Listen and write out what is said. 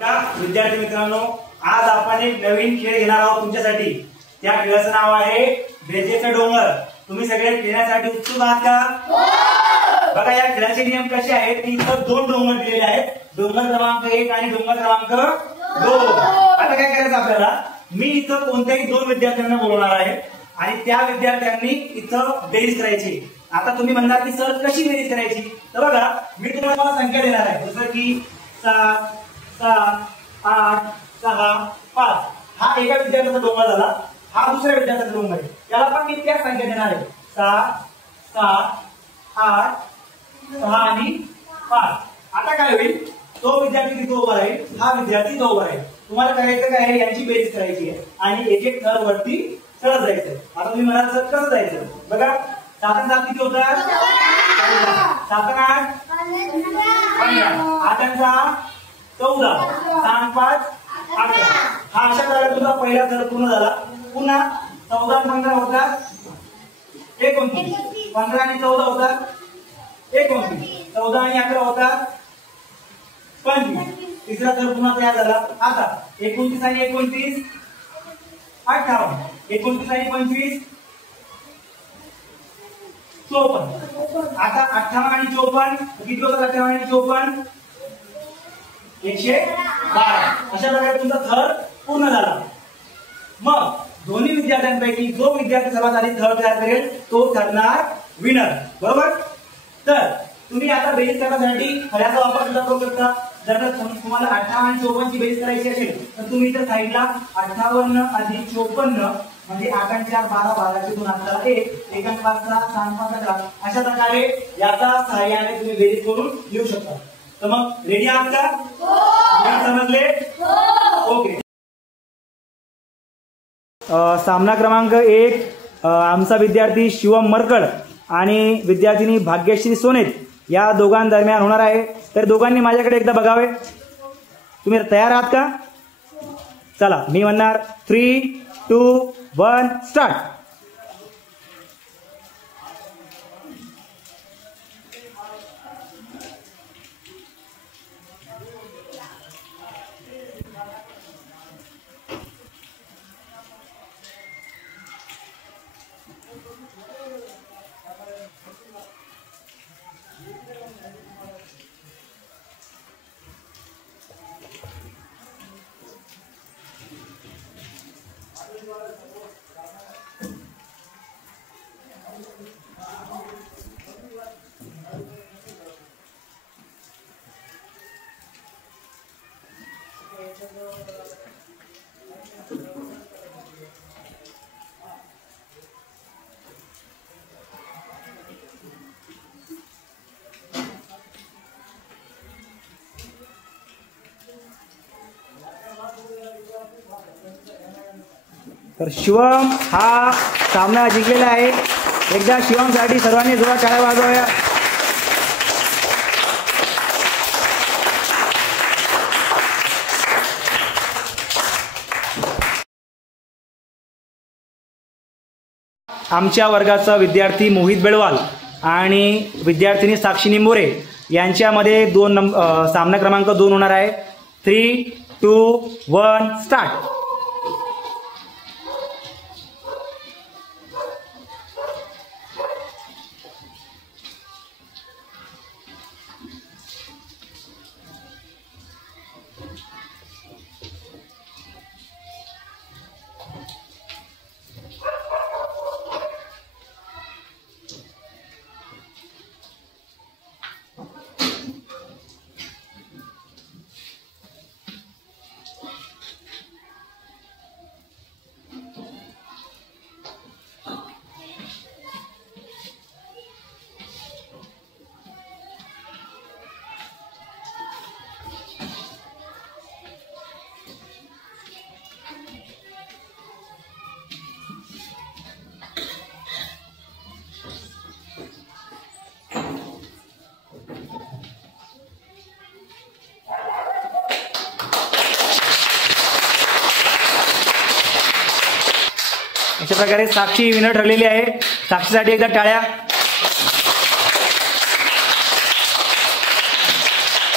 विद्यार्थी मित्रांनो, आज आपण एक नवीन खेळ घेणार आहोत तुमच्यासाठी। त्या खेळाचं नाव आहे बेजेचे डोंगर। तुम्ही सगळे खेळण्यासाठी उत्सुक आहात का? हो। बघा, या खेळाचे नियम कसे आहेत की इथं दोन डोंगर दिलेले आहेत, डोंगर क्रमांक 1 आणि डोंगर क्रमांक 2। आता काय करायचं आपल्याला, मी इथं कोणत्याही दोन विद्यार्थ्यांना बोलवणार आहे आणि त्या विद्यार्थ्यांनी इथं बेरीज करायची। आता तुम्ही म्हणणार की सर कशी बेरीज करायची, तर बघा मी तुम्हाला संख्या देणार आहे, जसं की 7, 7, 8, 6, 5। हा एका विद्यार्थ्याचा डोंगर झाला, हा दुसऱ्या विद्यार्थ्याचा डोंगर आहे, त्याला पण मी त्याच संख्या देणार आहे, 7, 7, 8, 6 आणि 5। आता काय होईल, तो विद्यार्थी तिथे उभा राहील, हा विद्यार्थी तो उभा राहील। तुम्हाला करायचं काय आहे, यांची बेरीज करायची आहे आणि एक एक थर वरती चढत जायचं। आता तुम्ही म्हणाल सर कसं जायचं, बघा 7 आणि 7 किती होतात, 7 आणि 8 15, 8 आणि 6 14, 6 आणि 5 11। हा अशा प्रकारे तुझा पहिला थर पूर्ण झाला। पुन्हा 14 आणि 15 होतात 29, 15 आणि 14 होतात 29, 14 आणि 11 होतात 25। तिसरा थर पुन्हा तयार झाला। आता 29 आणि 29 58, 29 आणि 25 54। आता 58 आणि 54 किती होतात, 58 आणि 54 112। अशा प्रकारे तुमचा थर पूर्ण झाला। मग दोन्ही विद्यार्थ्यांपैकी जो विद्यार्थी सर्वात आधी थर तयार करेल तो ठरणार विनर, बरोबर। तर तुम्ही आता बेरीज करण्यासाठी खऱ्याचा वापर सुद्धा करू शकता। जर तुम्हाला 58 आणि 54 ची बेरीज करायची असेल तर तुम्ही इथे साईडला 58 अधिक 54 म्हणजे 8 आणि 4 12, 12 चे 2 आपल्याला 1, 1 आणि 5 6, 6 आणि 5 11। अशा प्रकारे याचा सहाय्याने तुम्ही बेरीज करून लिहू शकता। तर मग रेडी आहात का? हो। समजले? हो। ओके। सामना क्रमांक 1 आमचा विद्यार्थी शिवम मरकड आणि विद्यार्थिनी भाग्यश्री सोनेत या दोघांदरम्यान होणार आहे। तर दोघांनी माझ्याकडे एकदा बघावे। तुम्ही तयार आहात का? चला, मी म्हणणार 3, 2, 1 स्टार्ट। तर शिवम हा सामना जिंकलेला आहे। एकदा शिवमसाठी सर्वांनी जोरात टाळ्या वाजवाव्या। आमच्या वर्गाचा विद्यार्थी मोहित बेळवाल आणि विद्यार्थिनी साक्षी निंबोरे यांच्यामध्ये सामना क्रमांक 2 होणार आहे। 3, 2, 1 स्टार्ट। अशा प्रकारे साक्षी विनर ठरलेली आहे। साक्षीसाठी एकदा टाळ्या।